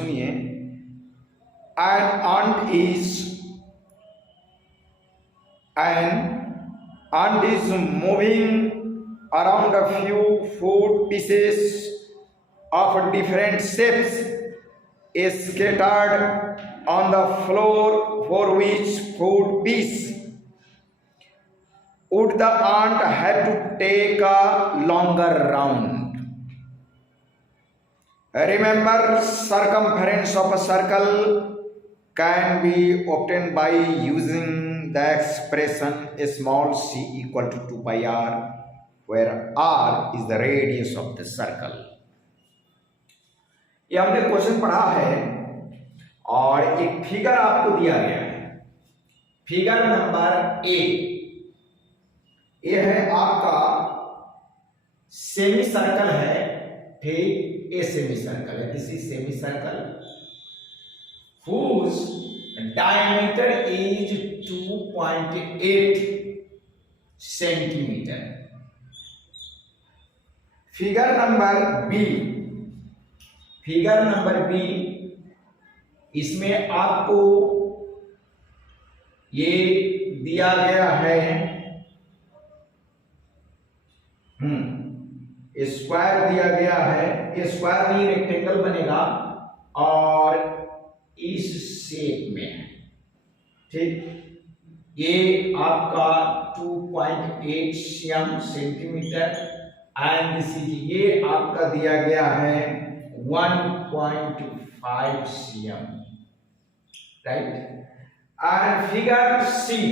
सुनिए, an ant is moving around a few food pieces of different shapes is scattered on the floor. For which food piece would the ant have to take a longer round? Remember, circumference of a circle can be obtained by using the expression small c equal to 2 pi r, where r is the radius of the circle. ये हमने question पढ़ा है और एक figure आपको दिया गया है, फिगर नंबर ए। ये है आपका सेमी सर्कल है, ठीक, ए सेमी सर्कल है, this is semi circle whose diameter is 2.8 centimetre. Figure number B, figure number B, इसमें आपको ये दिया गया है स्क्वायर दिया गया है, ये स्क्वायर नहीं रेक्टेंगल बनेगा और इस शेप में है, ठीक। ये आपका 2.8 सेंटीमीटर एंड ये आपका दिया गया है 1.5 cm, right. And figure C,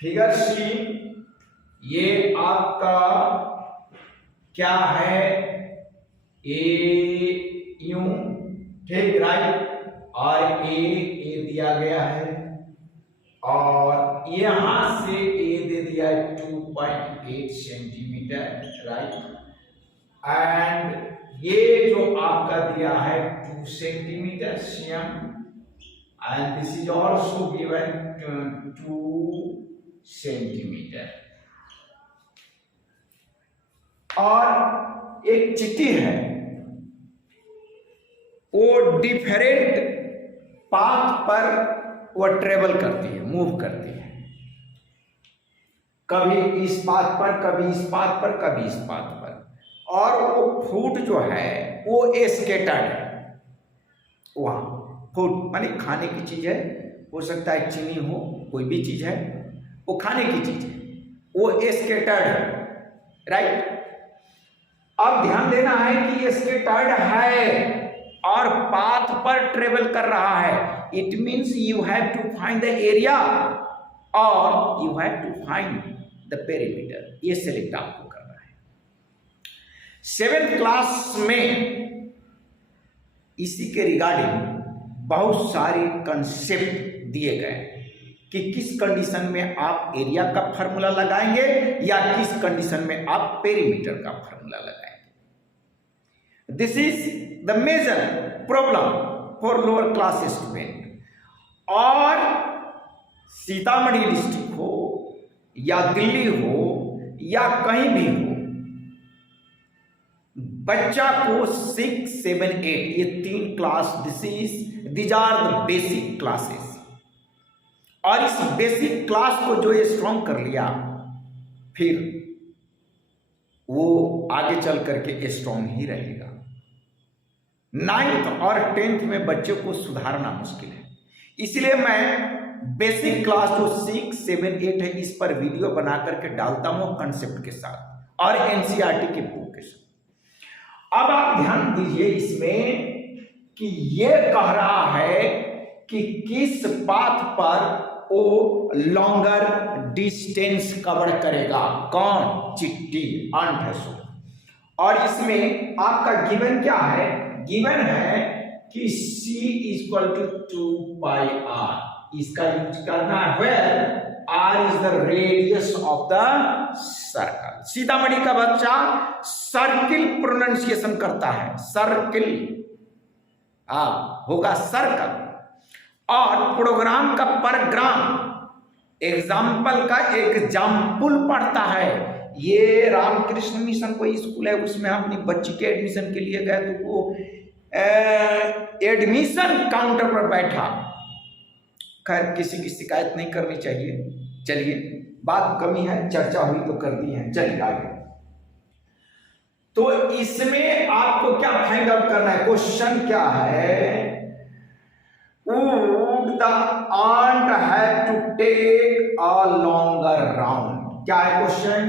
figure C, ये आपका क्या है, ए यूं, ठीक, राइट, और ए दिया गया है और यहां से ए दे दिया है 2.8 सेंटीमीटर, राइट। एंड ये जो आपका दिया है 2 centimetre cm and this is also given 2 centimetre. और एक चिट्ठी है, वो डिफरेंट पाथ पर वो ट्रेवल करती है, मूव करती है, कभी इस पाथ पर, कभी इस पाथ पर, कभी इस पाथ पर, और वो फूड जो है वो स्कैटर्ड है। वहां फूड माने खाने की चीज है, हो सकता है चीनी हो, कोई भी चीज है, वो खाने की चीज है, वो स्कैटर्ड है, राइट। अब ध्यान देना है कि ये स्कैटर्ड है और पाथ पर ट्रेवल कर रहा है। It means you have to find the area और you have to find the perimeter. ये सेलेक्ट आपको करना है। 7th क्लास में इसी के रिगार्डिंग बहुत सारे कंसेप्ट दिए गए कि किस कंडीशन में आप एरिया का फॉर्मूला लगाएंगे या किस कंडीशन में आप पेरीमीटर का फॉर्मूला लगाएंगे। This is the major problem for lower class student. और सीतामढ़ी डिस्ट्रिक्ट हो या दिल्ली हो या कहीं भी हो, बच्चा को 6, 7, 8 ये 3 class, these are the basic classes. और इस बेसिक क्लास को जो ये स्ट्रॉन्ग कर लिया, फिर वो आगे चल करके स्ट्रॉन्ग ही रहेगा। 9th और 10th में बच्चों को सुधारना मुश्किल है, इसलिए मैं बेसिक क्लास जो 6, 7, 8 है, इस पर वीडियो बना करके डालता हूं कंसेप्ट के साथ और एनसीईआरटी के बुक के साथ। अब आप ध्यान दीजिए इसमें कि ये कह रहा है कि किस पाथ पर वो लॉन्गर डिस्टेंस कवर करेगा। कौन? चिट्टी, अंट है सो। और इसमें आपका गिवन क्या है? गिवन है कि c equal to 2 pi r। इसका यूज करना है where r is the radius of the circle. Sitamarhi का बच्चा सर्किल प्रोनाउंसिएशन करता है, सर्किल होगा सर्कल। और प्रोग्राम का पर ग्राम, एग्जाम्पल का एग्जाम्पल पढ़ता है। ये रामकृष्ण मिशन कोई स्कूल है, उसमें हम अपनी बच्ची के एडमिशन के लिए गए तो वो एडमिशन काउंटर पर बैठा। खैर किसी की शिकायत नहीं करनी चाहिए। चलिए, बात कमी है, चर्चा हुई तो कर दी है। चलिए आगे। तो इसमें आपको क्या फाइंड आउट करना है? क्वेश्चन क्या है? Would the ant have to take a longer round? क्या है क्वेश्चन?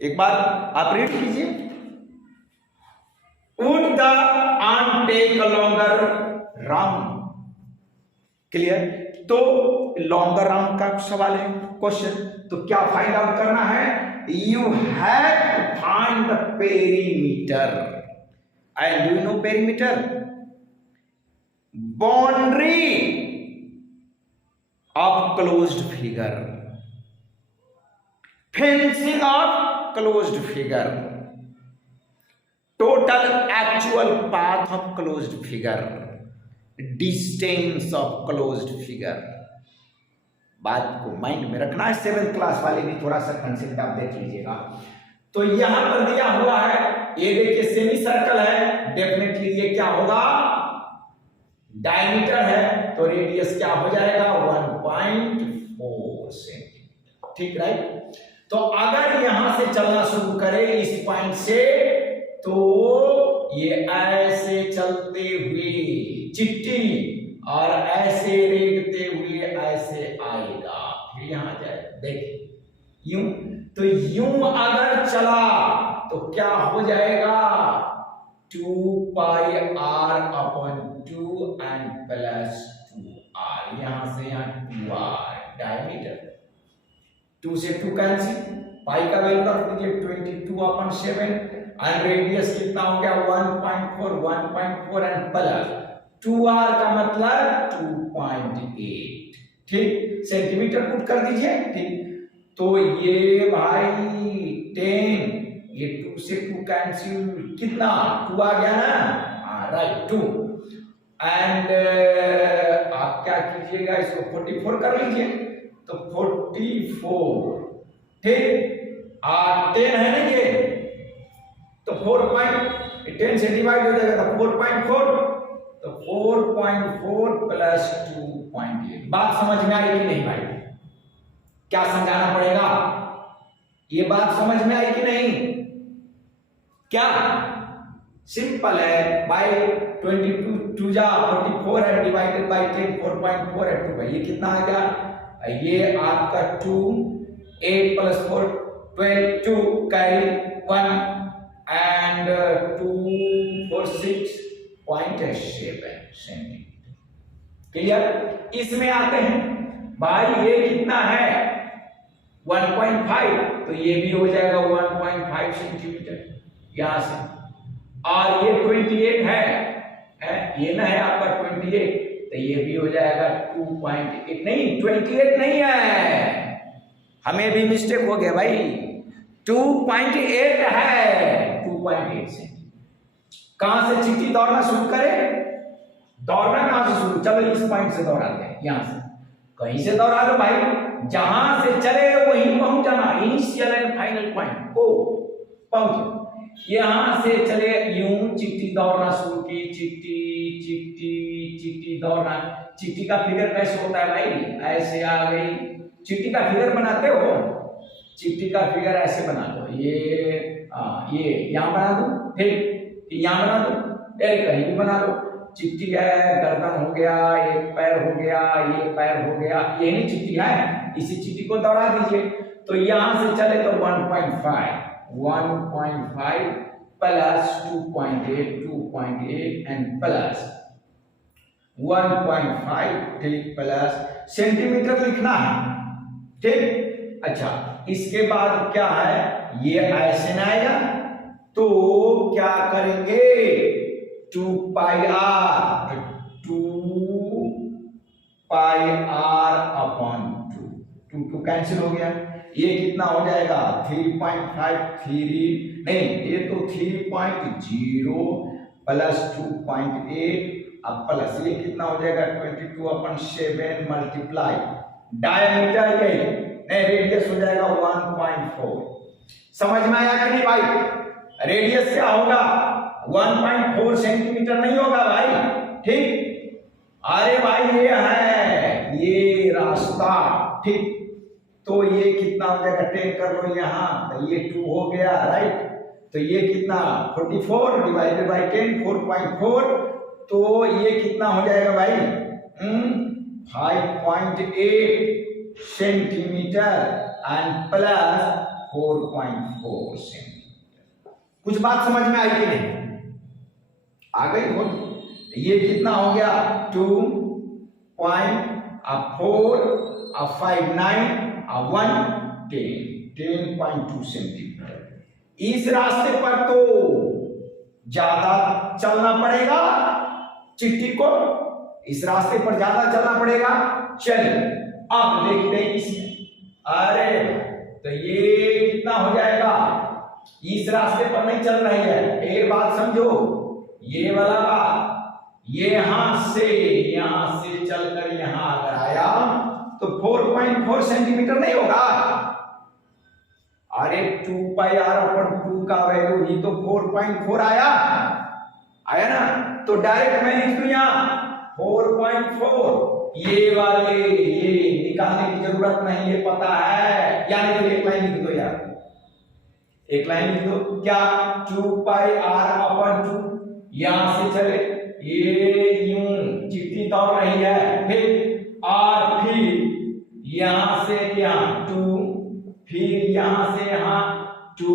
एक बार आप रीड कीजिए। Would the ant take a longer round? Clear? तो लॉन्गर राउंड का सवाल है, क्वेश्चन। तो क्या फाइंड आउट करना है? You have to find the perimeter. And do you know perimeter? Boundary of closed figure, fencing of closed figure, total actual path of closed figure, distance of closed figure. बात को mind में रखना है। 7th class वाले भी थोड़ा सा concept आप देख लीजिएगा। तो यहां पर दिया हुआ है, ये देखिए सेमी सर्कल है, डेफिनेटली ये क्या होगा? डायमीटर है, तो रेडियस क्या हो जाएगा? 1.4 सेंटीमीटर। ठीक, राइट। तो अगर यहां से चलना शुरू करें इस पॉइंट से, तो ये ऐसे चलते हुए चिट्टी और ऐसे रेंगते हुए ऐसे आएगा, फिर यहां जाए। देखिए यूं, तो यूं अगर चला तो क्या हो जाएगा? 2 pi r upon 2 and plus 2r। यहां से यहां 2r डायमीटर, 2 से 2 कैंसिल, पाई का वैल्यू रख दीजिए 22/7 एंड रेडियस कितना हो गया? 1.4 एंड प्लस 2r का मतलब 2.8। ठीक, सेंटीमीटर पुट कर दीजिए। ठीक, तो ये भाई 10, ये 2 से 2 कैंसिल, कितना? 2 आ गया ना? राइट, 2। एंड आप क्या कीजिएगा? इसको 44 कर लीजिए, तो 44। ठीक, 10 है ना ये, तो 10 से डिवाइड हो जाएगा तो 4.4, तो 4.4 प्लस 2.8। बात समझ में आई कि नहीं भाई? क्या समझाना पड़ेगा? ये बात समझ में आई कि नहीं? क्या सिंपल है भाई। 22 2 जा 44 है, डिवाइडेड बाय 10, 4.4 है 2 भाई, ये कितना आ गया? ये आपका 2, 8 plus 4 12, 2 carry 1 and 2 4 6.7 centimetre. Clear? इसमें आते हैं भाई, ये कितना है? 1.5, तो ये भी हो जाएगा 1.5 सेंटीमीटर यहां से। और ये 28 है, ये ना है आपका 28, तो ये भी हो जाएगा 2.8। नहीं, 28 नहीं है, हमें भी मिस्टेक हो गया भाई, 2.8 है, 2.8 से। कहां से चिट्ठी दौड़ना शुरू करें? दौड़ना कहां से शुरू? चलो इस पॉइंट से दौड़ाते हैं, यहां से कहीं से दौड़ा लो भाई, जहां से चले वहीं पहुंच जाना। इनिशियल एंड फाइनल पॉइंट को पहुंचो। यहां से चले, यूं चिट्ठी दौड़ना शुरू की, चिट्ठी चिट्ठी चिट्ठी दौड़ना। चिट्ठी का फिगर कैसे होता है भाई? ऐसे आ गई। चिट्ठी का फिगर बनाते हो? चिट्ठी का फिगर ऐसे बना दो, ये यहां बना दो, फिर यहां बना दो, कहीं भी बना दो। चिट्ठी है, गर्दन हो गया, एक पैर हो गया, ये पैर हो गया, ये नहीं चिट्ठी है। इसी चिट्ठी को दौड़ा दीजिए। तो यहां से चले तो 1.5 प्लस 2.8 एंड प्लस 1.5, ठीक, प्लस सेंटीमीटर लिखना है। ठीक, अच्छा, इसके बाद क्या है? ये ऐसे ना आएगा, तो क्या करेंगे? 2 pi r, 2 pi R upon 2, 2 cancel हो गया। ये कितना हो जाएगा 3.53, नहीं ये तो 3.0 प्लस 2.8 अब प्लस ये कितना हो जाएगा 22/7 मल्टीप्लाई डायमीटर के नहीं रेडियस हो जाएगा 1.4। समझ में आया कि नहीं भाई? रेडियस क्या होगा 1.4 सेंटीमीटर नहीं होगा भाई, ठीक। अरे भाई ये है ये रास्ता, ठीक। तो ये कितना हो जाएगा 10 कर लो यहाँ, तो ये 2 हो गया, राइट। तो ये कितना 44 डिवाइडेड बाई 10 4.4, तो ये कितना हो जाएगा भाई 5.8 सेंटीमीटर एंड प्लस 4.4 सेंटीमीटर। कुछ बात समझ में आई कि नहीं? आ गई हो? ये कितना हो गया 2.4 10.2 सेंटीमीटर। इस रास्ते पर तो ज्यादा चलना पड़ेगा चिट्ठी को, इस रास्ते पर ज्यादा चलना पड़ेगा। चलिए अब देखते हैं इसमें। अरे तो ये कितना हो जाएगा, इस रास्ते पर नहीं चल रही है, एक बात समझो, ये वाला बात ये यहां से चलकर यहां अगर आया तो 4.4 सेंटीमीटर नहीं होगा। अरे 2πr/2 का वैल्यू ही तो 4.4 आया ना, तो डायरेक्ट मैं लिख दूं यहां 4.4। ये वाले ये निकालने की जरूरत नहीं, ये पता है, यानी तो एक लाइन लिख दो यार, एक लाइन लिख दो क्या 2πr/2 यहां से चले, ये यूं चिट्ठी दौड़ रही है, फिर और फिर यहां से यहां 2, फिर यहां से यहां 2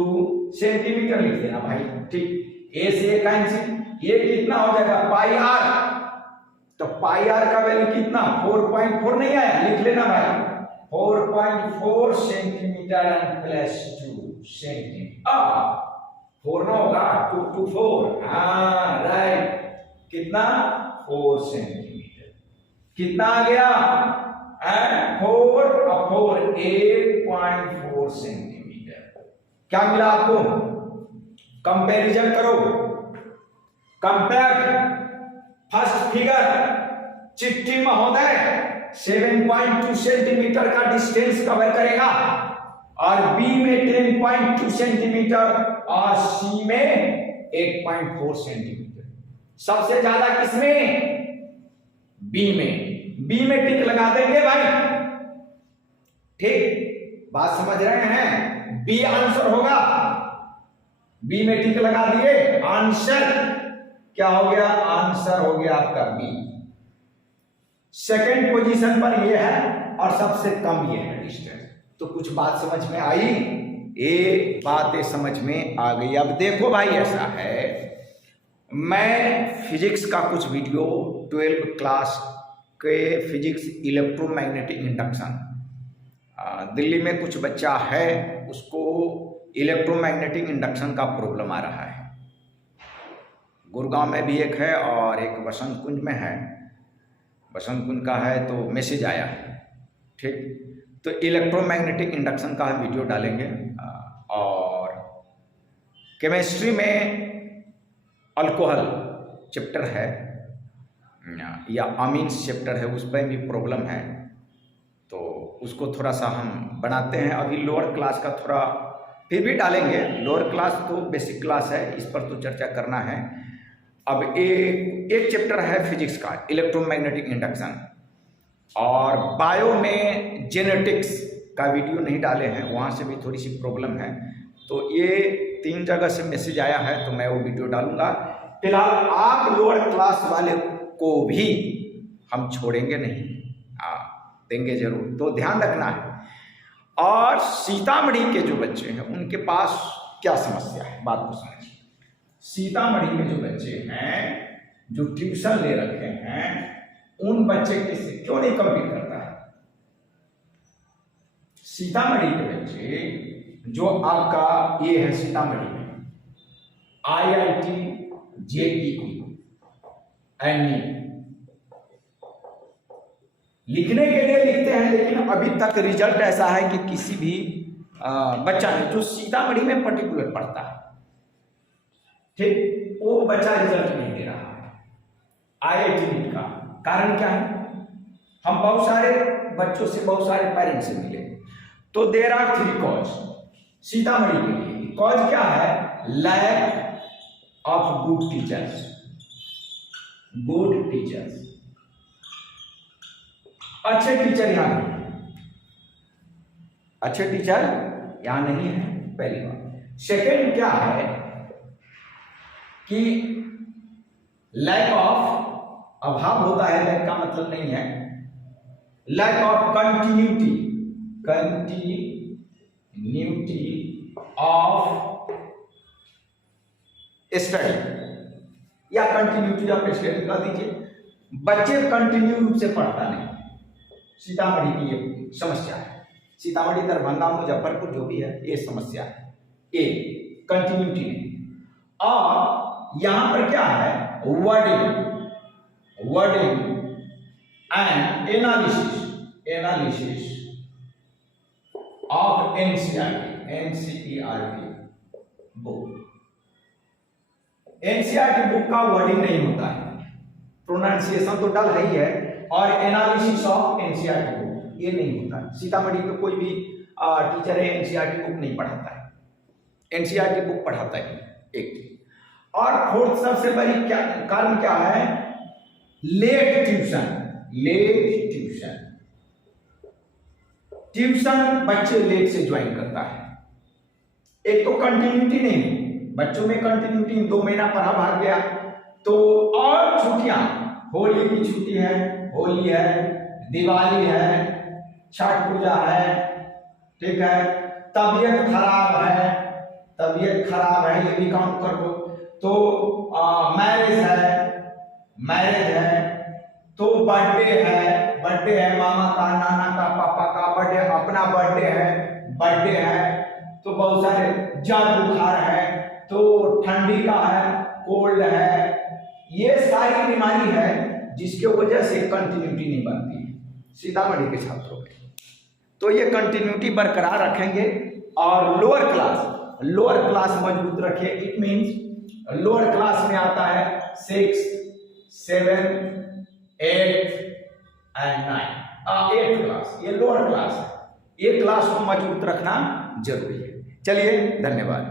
सेंटीमीटर लिख देना भाई, ठीक। ए से कैंसिल, ये कितना हो जाएगा पाई आर, तो पाई आर का वैल्यू कितना 4.4 नहीं आया, लिख लेना भाई 4.4 सेंटीमीटर एंड प्लस 2 सेंटीमीटर। 4 ना होगा 2 to 4, हाँ राइट, कितना 4 सेंटीमीटर, कितना आ गया 4 और 4 8.4 सेंटीमीटर। क्या मिला आपको? कंपैरिजन करो, कंपेयर फर्स्ट फिगर चिट्ठी महोदय 7.2 सेंटीमीटर का डिस्टेंस कवर करेगा और बी में 10.2 सेंटीमीटर और सी में 8.4 सेंटीमीटर। सबसे ज्यादा किसमें? बी में, बी में टिक लगा देंगे भाई, ठीक, बात समझ रहे हैं? बी आंसर होगा, बी में टिक लगा दिए, आंसर क्या हो गया? आंसर हो गया आपका बी। सेकंड पोजीशन पर ये है और सबसे कम ये है डिस्टेंस। तो कुछ बात समझ में आई? ये बातें समझ में आ गई। अब देखो भाई ऐसा है, मैं फिजिक्स का कुछ वीडियो 12th क्लास के फिजिक्स इलेक्ट्रोमैग्नेटिक इंडक्शन, दिल्ली में कुछ बच्चा है उसको इलेक्ट्रोमैग्नेटिक इंडक्शन का प्रॉब्लम आ रहा है, गुड़गांव में भी एक है और एक बसंत कुंज में है, बसंत कुंज का है तो मैसेज आया है, ठीक। तो इलेक्ट्रोमैग्नेटिक इंडक्शन का हम वीडियो डालेंगे और केमिस्ट्री में अल्कोहल चैप्टर है या अमीन्स चैप्टर है, उस पर भी प्रॉब्लम है, तो उसको थोड़ा सा हम बनाते हैं। अभी लोअर क्लास का थोड़ा फिर भी डालेंगे, लोअर क्लास तो बेसिक क्लास है, इस पर तो चर्चा करना है। अब एक चैप्टर है फिजिक्स का इलेक्ट्रोमैग्नेटिक इंडक्शन, और बायो में जेनेटिक्स का वीडियो नहीं डाले हैं, वहाँ से भी थोड़ी सी प्रॉब्लम है, तो ये 3 जगह से मैसेज आया है तो मैं वो वीडियो डालूंगा। फिलहाल आप लोअर क्लास वाले को भी हम छोड़ेंगे नहीं, देंगे जरूर, तो ध्यान रखना है। और सीतामढ़ी के जो बच्चे हैं उनके पास क्या समस्या है, बात को समझिए। सीतामढ़ी में जो बच्चे हैं जो ट्यूशन ले रखे हैं, उन बच्चे किससे क्यों नहीं कम्पीट करता है? सीतामढ़ी के बच्चे जो आपका ये है सीतामढ़ी में IIT JEE एंड लिखने के लिए लिखते हैं, लेकिन अभी तक रिजल्ट ऐसा है कि किसी भी बच्चा ने जो सीतामढ़ी में पर्टिकुलर पढ़ता है, ठीक, वो बच्चा रिजल्ट नहीं दे रहा है IIT नीट का। कारण क्या है? हम बहुत सारे बच्चों से, बहुत सारे पेरेंट्स से मिले, तो देयर आर 3 कॉज सीतामढ़ी के लिए। कॉज क्या है? Lack of good teachers. Good teachers, अच्छे टीचर यहां नहीं, अच्छे टीचर यहां नहीं है, पहली बात। सेकेंड क्या है कि लैक ऑफ, अभाव होता है, लैक का मतलब नहीं है, lack of continuity, continuity of study या कंटिन्यूटी ऑफ स्टडी कर दीजिए। बच्चे कंटिन्यू रूप से पढ़ता नहीं, सीतामढ़ी की ये समस्या है। सीतामढ़ी, दरभंगा, मुजफ्फरपुर जो भी है, ये समस्या है, ये कंटिन्यूटी नहीं। और यहां पर क्या है? Wording and analysis of NCERT book. NCERT book का वर्डिंग नहीं होता है, प्रोनाउंसिएशन तो डल है ही है, और एनालिसिस ऑफ एनसीईआरटी बुक ये नहीं होता है। सीतामढ़ी में कोई भी टीचर है एनसीईआरटी बुक नहीं पढ़ाता है, एनसीईआरटी बुक पढ़ाता है एक। और फोर्थ सबसे बड़ी क्या कारण क्या है? Late tuition. Late tuition, tuition बच्चे लेट से ज्वाइन करता है। एक तो कंटिन्यूटी नहीं, बच्चों में कंटिन्यूटी, 2 महीना पढ़ा भाग गया, तो और छुट्टियां, होली की छुट्टी है, होली है, दिवाली है, छठ पूजा है, ठीक है, तबीयत खराब है, ये भी काउंट कर लो, तो मैरिज है, तो बर्थडे है, मामा का, नाना का, पापा का बर्थडे, अपना बर्थडे है, तो बहुत सारे जर बुखार है, तो ठंडी का है, कोल्ड है, ये सारी बीमारी है जिसके वजह से कंटिन्यूटी नहीं बनती है सीतामढ़ी के छात्रों में। तो ये कंटिन्यूटी बरकरार रखेंगे और लोअर क्लास मजबूत रखें। इट मींस लोअर क्लास में आता है 6, 7, 8 एंड 9, 8 क्लास, ये लोअर क्लास है, ये क्लास को मजबूत रखना जरूरी है। चलिए, धन्यवाद।